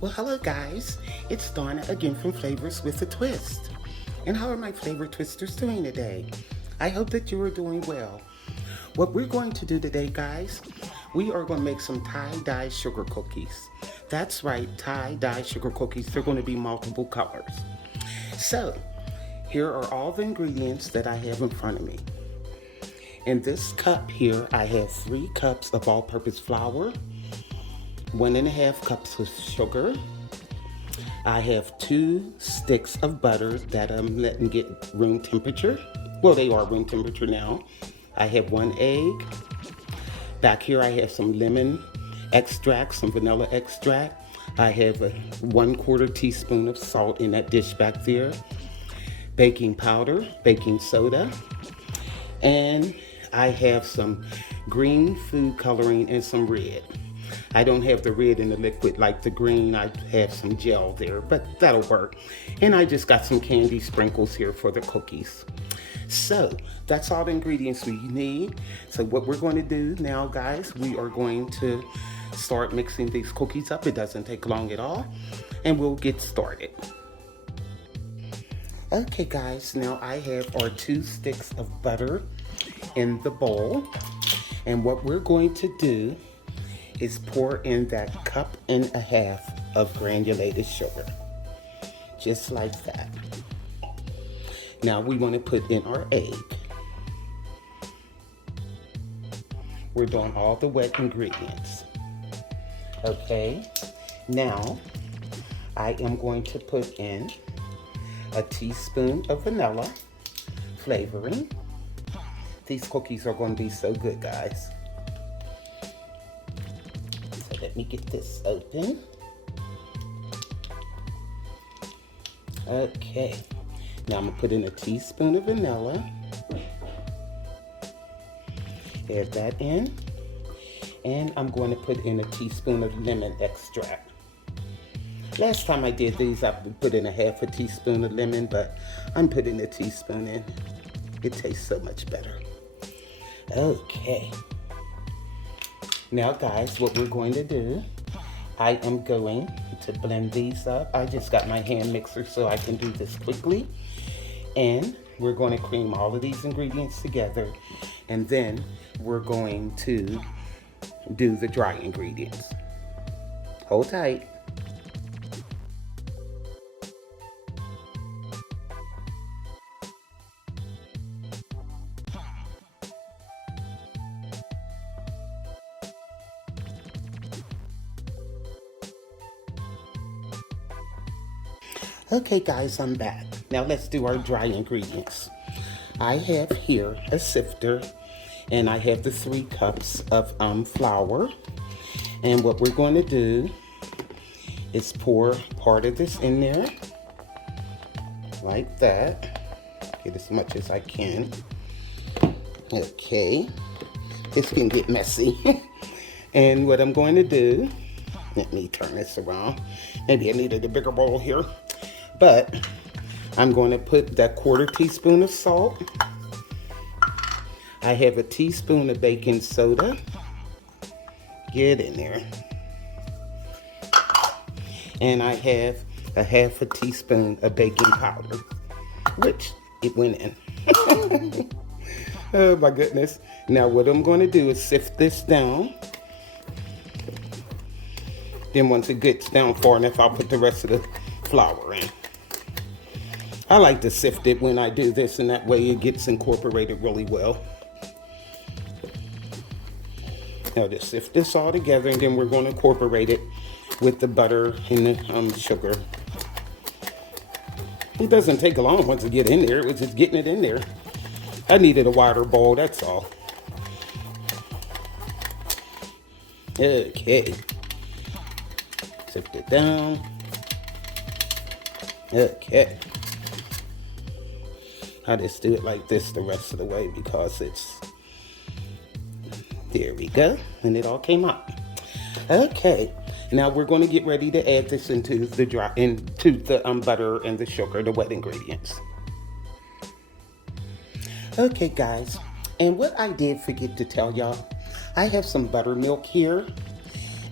Well, hello guys. It's Donna again from Flavors with a Twist. And how are my flavor twisters doing today? I hope that you are doing well. What we're going to do today, guys, we are going to make some tie-dye sugar cookies. That's right, tie-dye sugar cookies. They're going to be multiple colors. So, here are all the ingredients that I have in front of me. In this cup here, I have 3 cups of all-purpose flour, 1.5 cups of sugar. I have 2 sticks of butter that I'm letting get room temperature. Well, they are room temperature now. I have 1 egg. Back here I have some lemon extract, some vanilla extract. I have a 1/4 teaspoon of salt in that dish back there. Baking powder, baking soda. And I have some green food coloring and some red. I don't have the red in the liquid like the green. I have some gel there, but that'll work. And I just got some candy sprinkles here for the cookies. So that's all the ingredients we need. So what we're going to do now, guys, we are going to start mixing these cookies up. It doesn't take long at all. And we'll get started. Okay, guys, now I have our 2 sticks of butter in the bowl. And what we're going to do is pour in that 1.5 cups of granulated sugar. Just like that. Now we want to put in our egg. We're doing all the wet ingredients. Okay, now I am going to put in a teaspoon of vanilla flavoring. These cookies are going to be so good, guys. So let me get this open. Okay, now I'm going to put in a teaspoon of vanilla. Add that in. And I'm going to put in a teaspoon of lemon extract. Last time I did these, I put in a 1/2 teaspoon of lemon, but I'm putting a teaspoon in. It tastes so much better. Okay. Now, guys, what we're going to do, I am going to blend these up. I just got my hand mixer so I can do this quickly. And we're going to cream all of these ingredients together. And then we're going to do the dry ingredients. Hold tight. Okay guys, I'm back. Now let's do our dry ingredients. I have here a sifter and I have the 3 cups of flour. And what we're going to do is pour part of this in there like that. Get as much as I can. Okay, this can get messy. And what I'm going to do, let me turn this around. Maybe I needed a bigger bowl here. But I'm going to put that 1/4 teaspoon of salt. I have a teaspoon of baking soda. Get in there. And I have a 1/2 teaspoon of baking powder, which it went in. Oh my goodness. Now what I'm going to do is sift this down. Then once it gets down far enough, I'll put the rest of the flour in. I like to sift it when I do this, and that way it gets incorporated really well. Now just sift this all together, and then we're going to incorporate it with the butter and the sugar. It doesn't take long once it get in there. It was just getting it in there. I needed a wider bowl, that's all. Okay. Sift it down. Okay. I just do it like this the rest of the way because it's, there we go, and it all came out. Okay, now we're going to get ready to add this into the butter and the sugar, the wet ingredients. Okay guys, and what I did forget to tell y'all, I have some buttermilk here,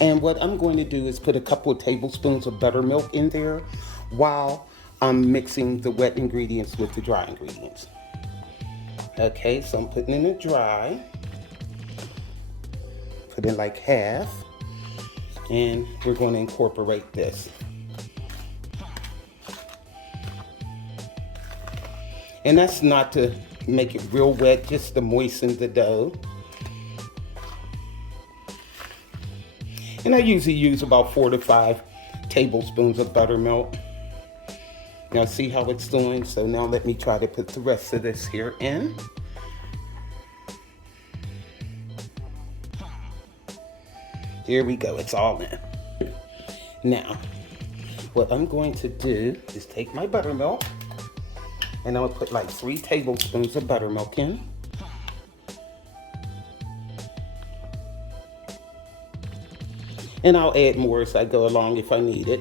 And what I'm going to do is put a couple of tablespoons of buttermilk in there while I'm mixing the wet ingredients with the dry ingredients. Okay, so I'm putting in the dry. Put in like half. And we're going to incorporate this. And that's not to make it real wet, just to moisten the dough. And I usually use about 4 to 5 tablespoons of buttermilk. Now see how it's doing? So now let me try to put the rest of this here in. Here we go, it's all in. Now, what I'm going to do is take my buttermilk and I'm gonna put like 3 tablespoons of buttermilk in. And I'll add more as I go along if I need it.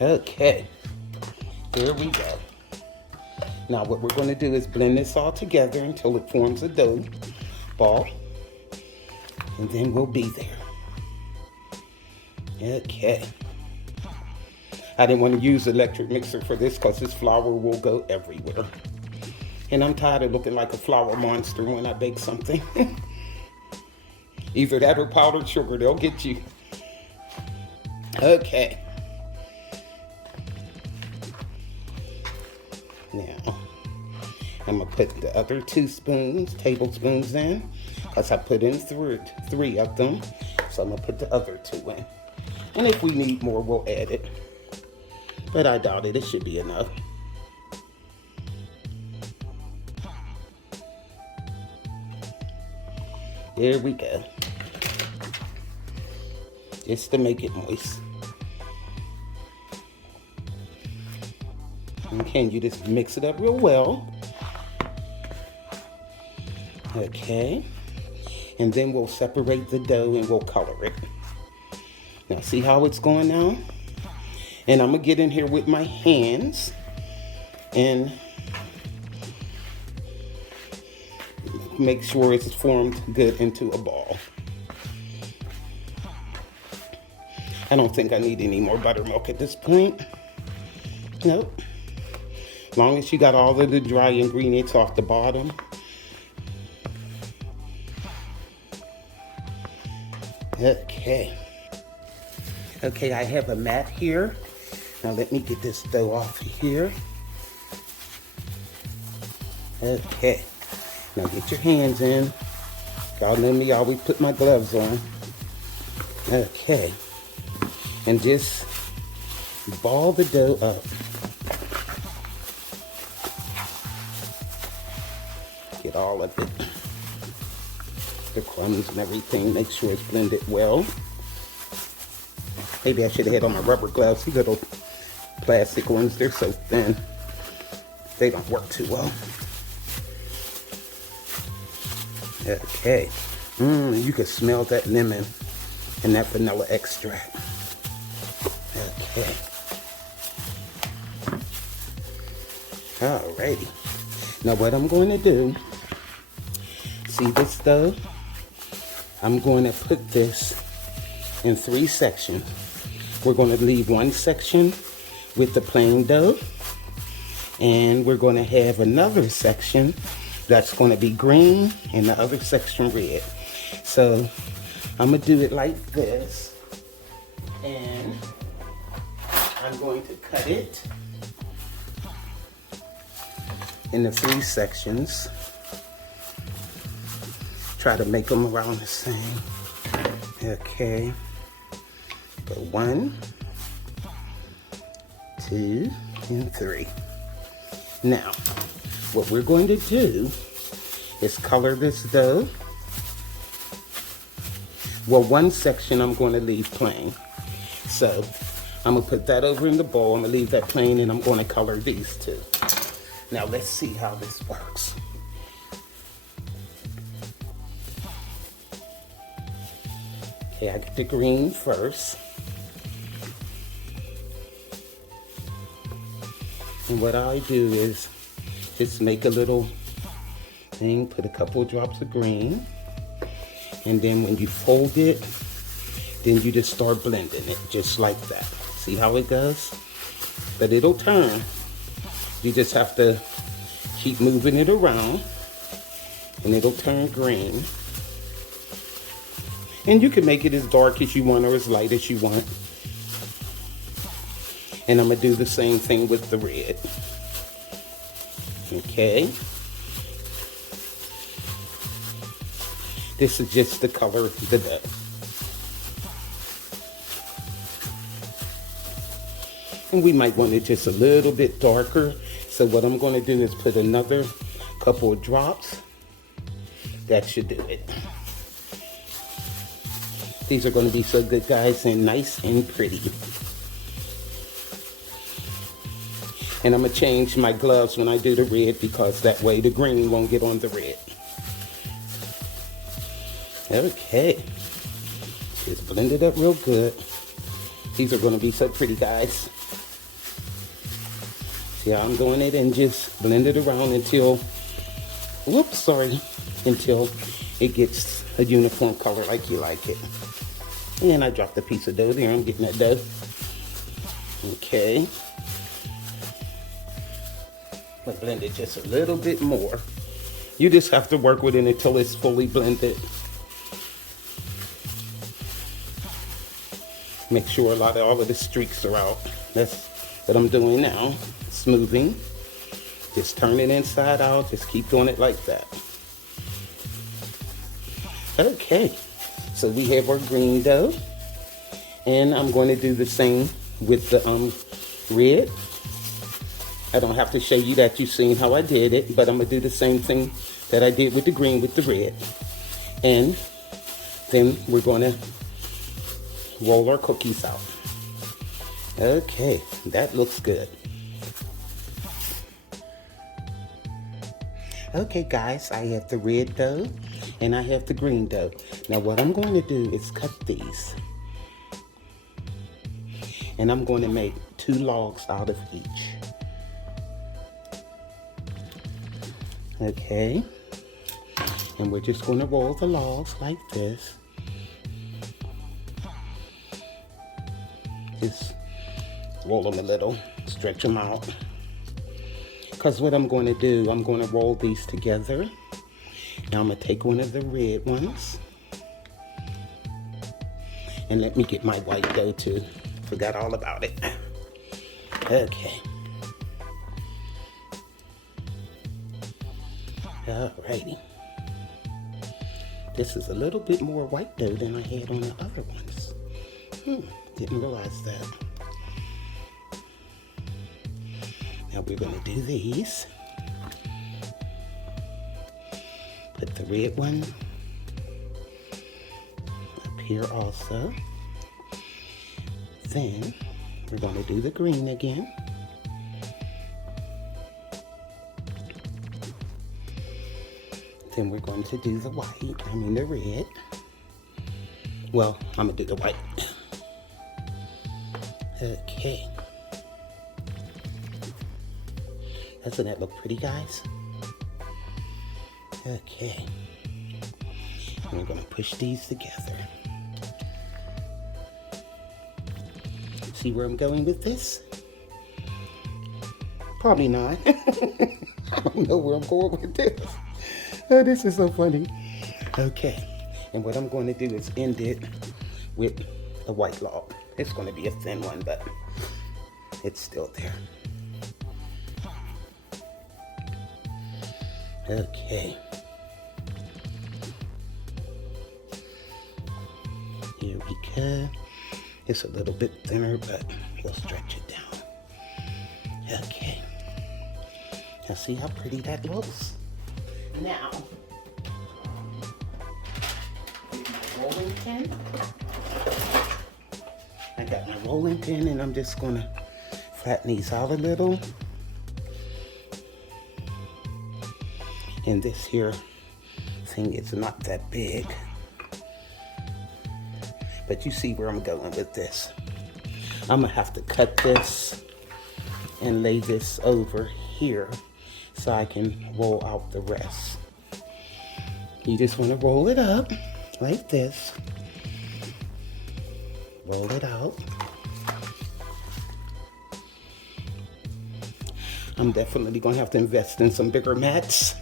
Okay, here we go. Now what we're gonna do is blend this all together until it forms a dough ball. And then we'll be there. Okay. I didn't want to use the electric mixer for this because this flour will go everywhere. And I'm tired of looking like a flour monster when I bake something. Either that or powdered sugar, they'll get you. Okay. Now, I'm gonna put the other 2 tablespoons in, because I put in 3 of them. So I'm gonna put the other 2 in. And if we need more, we'll add it. But I doubt it, it should be enough. There we go. Just to make it moist. Okay, you just mix it up real well. Okay. And then we'll separate the dough and we'll color it. Now see how it's going now? And I'm gonna get in here with my hands and make sure it's formed good into a ball. I don't think I need any more buttermilk at this point. Nope. As long as you got all of the dry ingredients off the bottom. Okay. Okay, I have a mat here. Now let me get this dough off here. Okay. Now get your hands in. Y'all know me, I always put my gloves on. Okay. And just ball the dough up. Get all of it. The crumbs and everything. Make sure it's blended well. Maybe I should have had on my rubber gloves. These little plastic ones, they're so thin. They don't work too well. Okay. You can smell that lemon and that vanilla extract. Okay. Alrighty. Now what I'm going to do, see this dough? I'm going to put this in 3 sections. We're going to leave one section with the plain dough, and we're going to have another section that's going to be green and the other section red. So I'm going to do it like this, and I'm going to cut it into 3 sections. Try to make them around the same. Okay. Go 1, 2, and 3. Now, what we're going to do is color this dough. Well, one section I'm going to leave plain. So I'm going to put that over in the bowl. I'm going to leave that plain, and I'm going to color these 2. Now let's see how this works. Okay, I get the green first. And what I do is just make a little thing, put a couple of drops of green. And then when you fold it, then you just start blending it just like that. See how it goes? But it'll turn. You just have to keep moving it around and it'll turn green. And you can make it as dark as you want or as light as you want. And I'm gonna do the same thing with the red. Okay. This is just the color of the dough. And we might want it just a little bit darker. So what I'm going to do is put another couple of drops. That should do it. These are going to be so good, guys, and nice and pretty. And I'm going to change my gloves when I do the red because that way the green won't get on the red. Okay. Just blend it up real good. These are going to be so pretty, guys. See how I'm doing it, and just blend it around until, until it gets a uniform color like you like it. And I dropped a piece of dough there. I'm getting that dough. Okay. I'll blend it just a little bit more. You just have to work with it until it's fully blended. Make sure all of the streaks are out. That's what I'm doing now. Smoothing. Just turn it inside out. Just keep doing it like that. Okay. So we have our green dough. And I'm going to do the same with the red. I don't have to show you that you've seen how I did it, but I'm going to do the same thing that I did with the green with the red. And then we're going to roll our cookies out. Okay, that looks good. Okay, guys, I have the red dough and I have the green dough. Now what I'm going to do is cut these. And I'm going to make 2 logs out of each. Okay. And we're just going to roll the logs like this. Just roll them a little, stretch them out. Because what I'm going to do, I'm going to roll these together. Now I'm going to take one of the red ones. And let me get my white dough too. Forgot all about it. Okay. Alrighty. This is a little bit more white dough than I had on the other ones. Didn't realize that. Now we're going to do these. Put the red one up here also. Then we're going to do the green again. Then we're going to do the the red. Well, I'm going to do the white. Okay. Doesn't that look pretty, guys? Okay. And we're going to push these together. See where I'm going with this? Probably not. I don't know where I'm going with this. Oh, this is so funny. Okay. And what I'm going to do is end it with a white log. It's going to be a thin one, but it's still there. Okay. Here we go. It's a little bit thinner, but we'll stretch it down. Okay. Now see how pretty that looks? Now, my rolling pin. I got my rolling pin and I'm just gonna flatten these out a little. And this here thing is not that big. But you see where I'm going with this. I'm gonna have to cut this and lay this over here so I can roll out the rest. You just wanna roll it up like this. Roll it out. I'm definitely gonna have to invest in some bigger mats.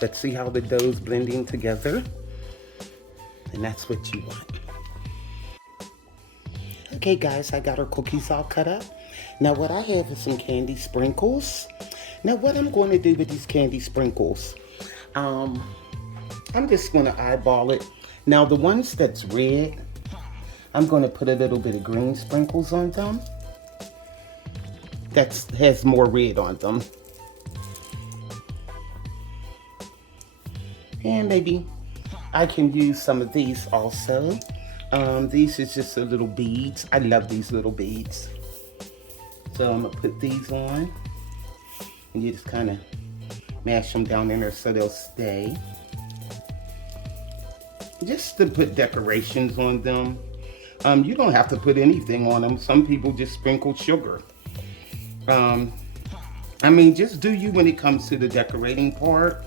Let's see how the dough's blending together. And that's what you want. Okay guys, I got our cookies all cut up. Now what I have is some candy sprinkles. Now what I'm going to do with these candy sprinkles, I'm just going to eyeball it. Now the ones that's red, I'm going to put a little bit of green sprinkles on them. That has more red on them. And maybe I can use some of these also. These is just a little beads. I love these little beads. So I'm gonna put these on. And you just kind of mash them down in there so they'll stay. Just to put decorations on them. You don't have to put anything on them. Some people just sprinkle sugar. I mean, just do you when it comes to the decorating part.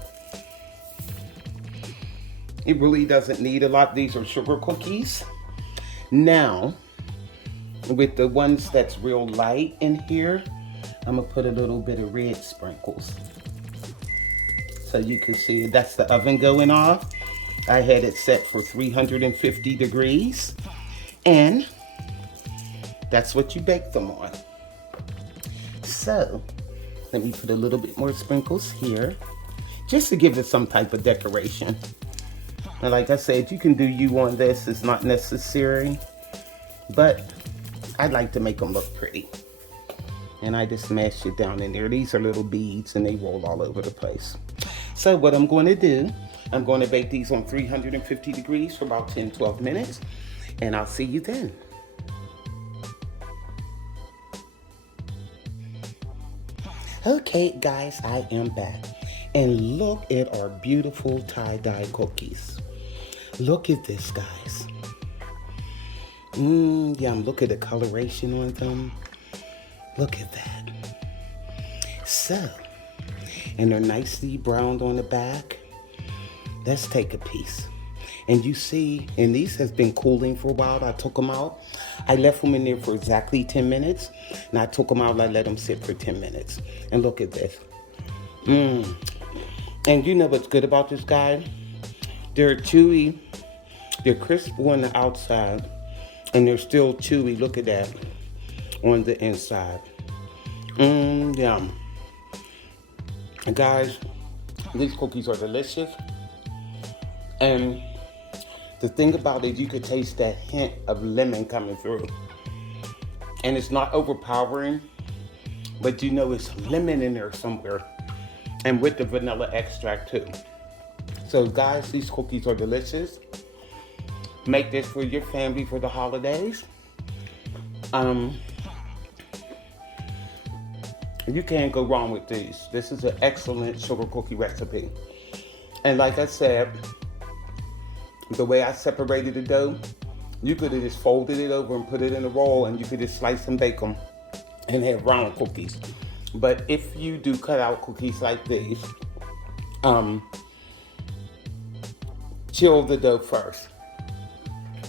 It really doesn't need a lot. These are sugar cookies. Now, with the ones that's real light in here, I'm gonna put a little bit of red sprinkles. So you can see that's the oven going off. I had it set for 350 degrees. And that's what you bake them on. So, let me put a little bit more sprinkles here, just to give it some type of decoration. And like I said, you can do you on this, it's not necessary, but I like to make them look pretty. And I just mash it down in there. These are little beads and they roll all over the place. So what I'm going to do, I'm going to bake these on 350 degrees for about 10-12 minutes, and I'll see you then. Okay guys, I am back. And look at our beautiful tie-dye cookies. Look at this, guys. Yum, look at the coloration on them. Look at that. So, and they're nicely browned on the back. Let's take a piece. And you see, and these has been cooling for a while. I took them out. I left them in there for exactly 10 minutes. And I took them out and I let them sit for 10 minutes. And look at this. And you know what's good about this, guy? They're chewy. They're crisp on the outside. And they're still chewy, look at that, on the inside. Yum. And guys, these cookies are delicious. And the thing about it, you could taste that hint of lemon coming through. And it's not overpowering, but you know it's lemon in there somewhere. And with the vanilla extract too. So guys, these cookies are delicious. Make this for your family for the holidays. You can't go wrong with these. This is an excellent sugar cookie recipe. And like I said, the way I separated the dough, you could have just folded it over and put it in a roll, and you could just slice and bake them and have round cookies. But if you do cut out cookies like these, chill the dough first.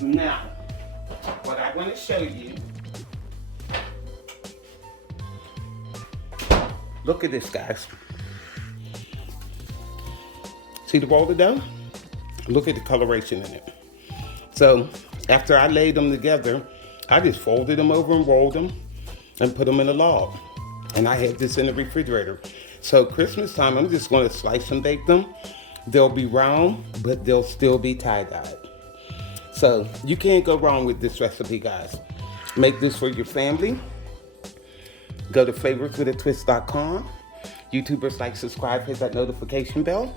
Now, what I want to show you, look at this, guys. See the roll of dough? Look at the coloration in it. So, after I laid them together, I just folded them over and rolled them and put them in a log. And I have this in the refrigerator. So Christmas time, I'm just going to slice and bake them. They'll be round, but they'll still be tie-dyed. So you can't go wrong with this recipe, guys. Make this for your family. Go to flavorswithatwist.com. YouTubers like, subscribe, hit that notification bell,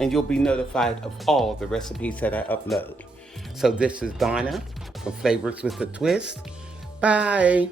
and you'll be notified of all the recipes that I upload. So this is Donna from Flavors with a Twist. Bye.